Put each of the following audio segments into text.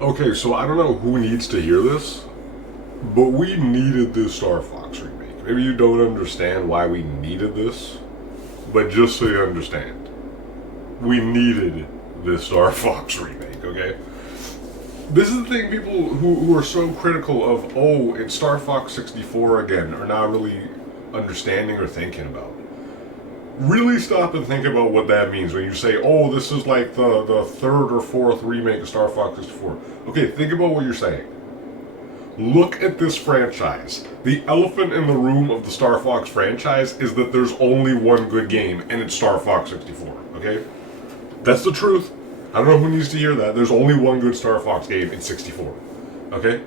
Okay, so I don't know who needs to hear this, but we needed this Star Fox remake. Maybe you don't understand why we needed this, but just so you understand, we needed this Star Fox remake, okay? This is the thing people who are so critical of, oh, it's Star Fox 64 again, are not really understanding or thinking about. Really stop and think about what that means when you say, oh, this is like the third or fourth remake of Star Fox 64. Okay, think about what you're saying. Look at this franchise. The elephant in the room of the Star Fox franchise is that there's only one good game, and it's Star Fox 64, okay? That's the truth. I don't know who needs to hear that. There's only one good Star Fox game in 64, okay?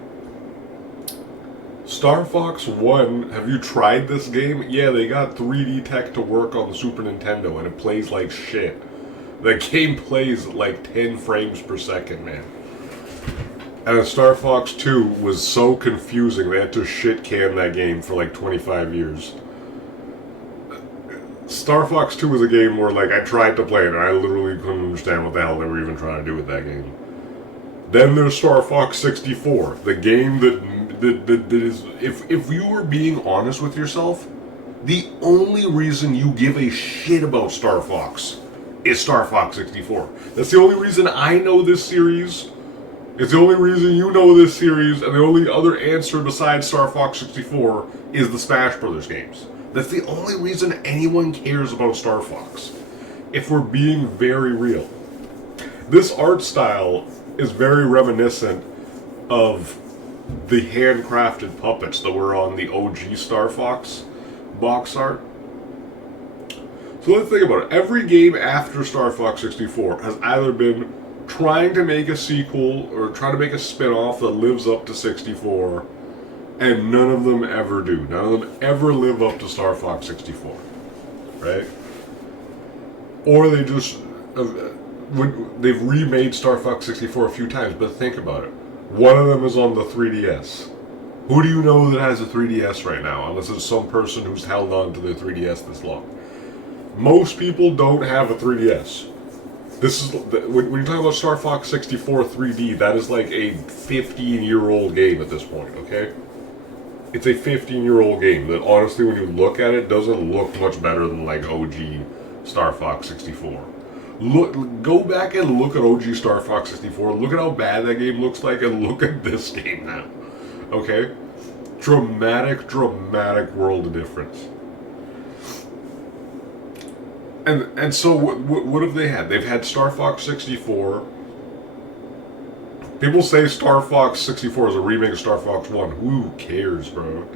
Star Fox 1, have you tried this game? Yeah, they got 3D tech to work on the Super Nintendo, and it plays like shit. The game plays like 10 frames per second, man. And Star Fox 2 was so confusing, they had to shit can that game for like 25 years. Star Fox 2 was a game where like I tried to play it and I literally couldn't understand what the hell they were even trying to do with that game. Then there's Star Fox 64, the game that is, if you were being honest with yourself, the only reason you give a shit about Star Fox is Star Fox 64. That's the only reason I know this series. It's the only reason you know this series, and the only other answer besides Star Fox 64 is the Smash Brothers games. That's the only reason anyone cares about Star Fox. If we're being very real. This art style is very reminiscent of the handcrafted puppets that were on the OG Star Fox box art. So let's think about it. Every game after Star Fox 64 has either been trying to make a sequel or trying to make a spin-off that lives up to 64, and none of them ever do. None of them ever live up to Star Fox 64, right? Or they just they've remade Star Fox 64 a few times, but think about it. One of them is on the 3DS. Who do you know that has a 3DS right now, unless it's some person who's held on to their 3DS this long? Most people don't have a 3DS. This is when you talk about Star Fox 64 3D, that is like a 15-year-old game at this point, okay? It's a 15-year-old game that honestly, when you look at it, doesn't look much better than like OG Star Fox 64. Go back and look at OG Star Fox 64. Look at how bad that game looks like, and look at this game now. Okay? Dramatic world of difference. And so what have they had? They've had Star Fox 64. People say Star Fox 64 is a remake of Star Fox 1. Who cares, bro?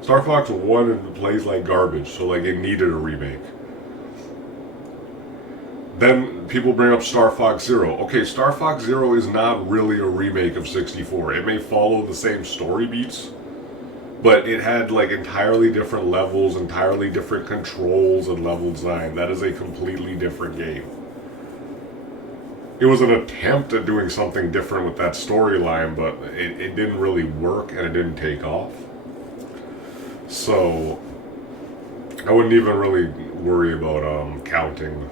Star Fox 1 plays like garbage, so like it needed a remake. Then people bring up Star Fox Zero. Okay, Star Fox Zero is not really a remake of 64. It may follow the same story beats, but it had like entirely different levels, entirely different controls and level design. That is a completely different game. It was an attempt at doing something different with that storyline, but it didn't really work and it didn't take off. So I wouldn't even really worry about counting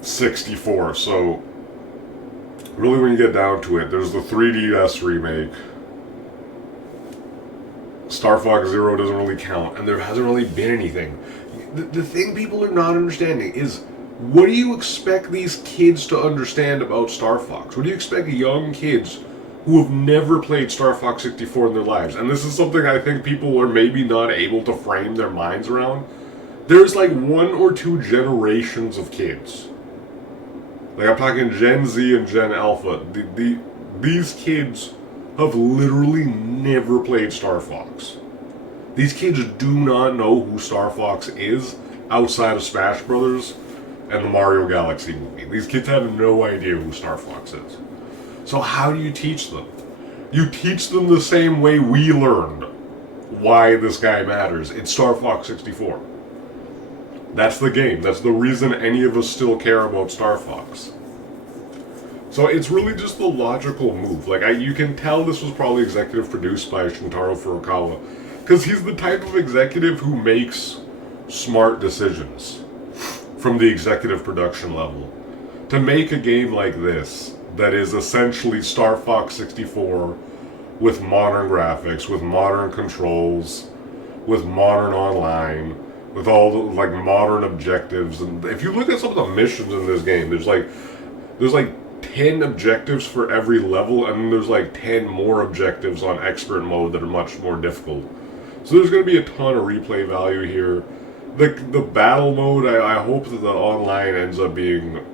64. So really, when you get down to it, there's the 3DS remake. Star Fox Zero doesn't really count, and there hasn't really been anything. The thing people are not understanding is, what do you expect these kids to understand about Star Fox? What do you expect young kids who have never played Star Fox 64 in their lives? And this is something I think people are maybe not able to frame their minds around. There's like 1 or 2 generations of kids. Like I'm talking Gen Z and Gen Alpha. These kids have literally never played Star Fox. These kids do not know who Star Fox is outside of Smash Brothers and the Mario Galaxy movie. These kids have no idea who Star Fox is. So how do you teach them? You teach them the same way we learned why this guy matters. It's Star Fox 64. That's the game. That's the reason any of us still care about Star Fox. So it's really just the logical move. Like, you can tell this was probably executive produced by Shintaro Furukawa, because he's the type of executive who makes smart decisions from the executive production level. To make a game like this that is essentially Star Fox 64 with modern graphics, with modern controls, with modern online, with all the like modern objectives. And if you look at some of the missions in this game, there's like 10 objectives for every level, and then there's like 10 more objectives on expert mode that are much more difficult. So there's going to be a ton of replay value here. The battle mode, I hope that the online ends up being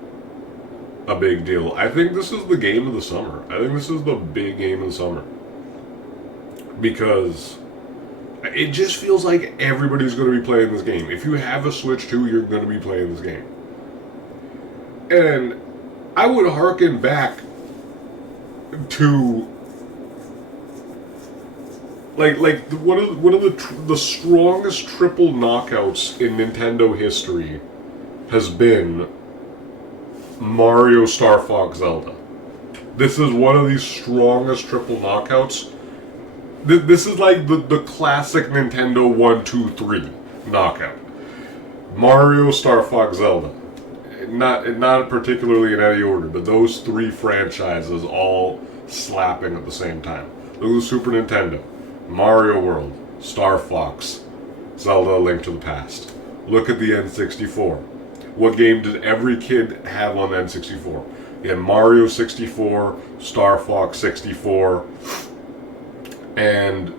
a big deal. I think this is the game of the summer. I think this is the big game of the summer. Because it just feels like everybody's going to be playing this game. If you have a Switch 2, you're going to be playing this game. And I would harken back to like one of the strongest triple knockouts in Nintendo history has been Mario, Star Fox, Zelda. This is one of the strongest triple knockouts. This is like the classic Nintendo 1, 2, 3 knockout. Mario, Star Fox, Zelda. Not particularly in any order, but those three franchises all slapping at the same time. Look at the Super Nintendo. Mario World, Star Fox, Zelda: A Link to the Past. Look at the N64. What game did every kid have on the N64? You had Mario 64, Star Fox 64, and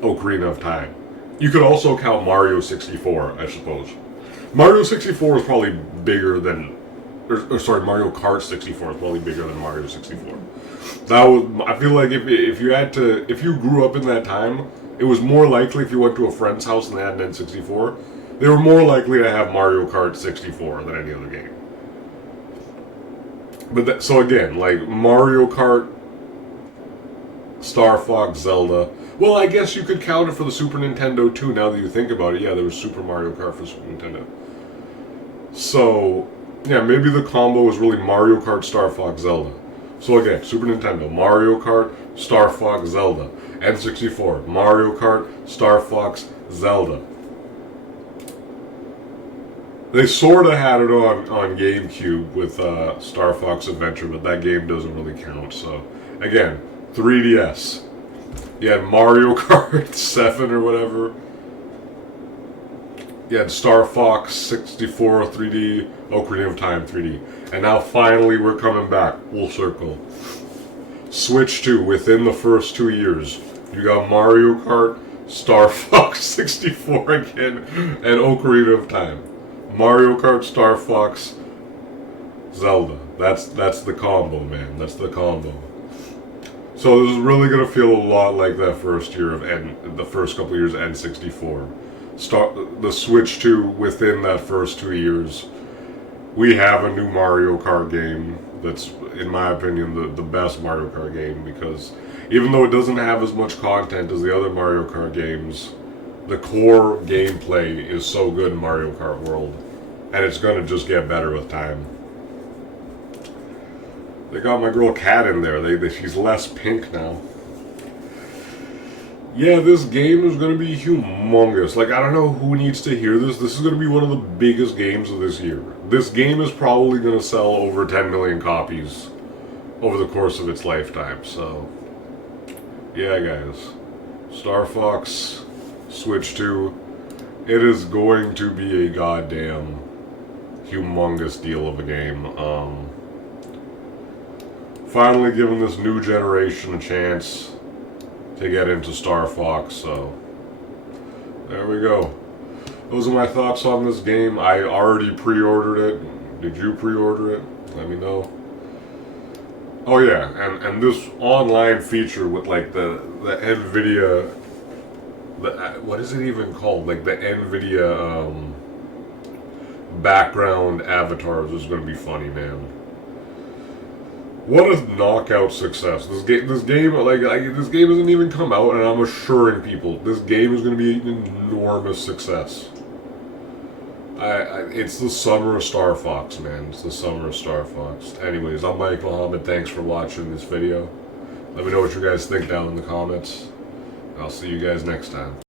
Ocarina of Time. You could also count Mario 64, I suppose. Mario 64 is probably bigger than... Mario Kart 64 is probably bigger than Mario 64. I feel like if you grew up in that time, it was more likely if you went to a friend's house and they had an N64, they were more likely to have Mario Kart 64 than any other game. But so again, like Mario Kart, Star Fox, Zelda. Well, I guess you could count it for the Super Nintendo too, now that you think about it. Yeah, there was Super Mario Kart for Super Nintendo. So, yeah, maybe the combo is really Mario Kart, Star Fox, Zelda. So again, Super Nintendo, Mario Kart, Star Fox, Zelda. N64, Mario Kart, Star Fox, Zelda. They sort of had it on GameCube with Star Fox Adventure, but that game doesn't really count. So, again, 3DS. You had Mario Kart 7 or whatever. You had Star Fox 64 3D, Ocarina of Time 3D. And now finally we're coming back, full circle. Switch 2, within the first 2 years. You got Mario Kart, Star Fox 64 again, and Ocarina of Time. Mario Kart, Star Fox, Zelda. That's the combo, man. That's the combo. So this is really gonna feel a lot like that first year of the first couple of years of N64. The Switch 2 within that first 2 years. We have a new Mario Kart game that's, in my opinion, the best Mario Kart game, because even though it doesn't have as much content as the other Mario Kart games, the core gameplay is so good in Mario Kart World, and it's gonna just get better with time. They got my girl Cat in there. She's less pink now. Yeah, this game is going to be humongous. Like, I don't know who needs to hear this. This is going to be one of the biggest games of this year. This game is probably going to sell over 10 million copies over the course of its lifetime. So, yeah, guys. Star Fox, Switch 2. It is going to be a goddamn humongous deal of a game. Finally giving this new generation a chance to get into Star Fox, so there we go. Those are my thoughts on this game. I already pre-ordered it. Did you pre-order it? Let me know. Oh yeah, and this online feature with like the NVIDIA, what is it even called? Like the NVIDIA background avatars is going to be funny, man. What a knockout success! This game hasn't even come out, and I'm assuring people this game is going to be an enormous success. It's the summer of Star Fox, man. It's the summer of Star Fox. Anyways, I'm Mike Muhammad. Thanks for watching this video. Let me know what you guys think down in the comments. I'll see you guys next time.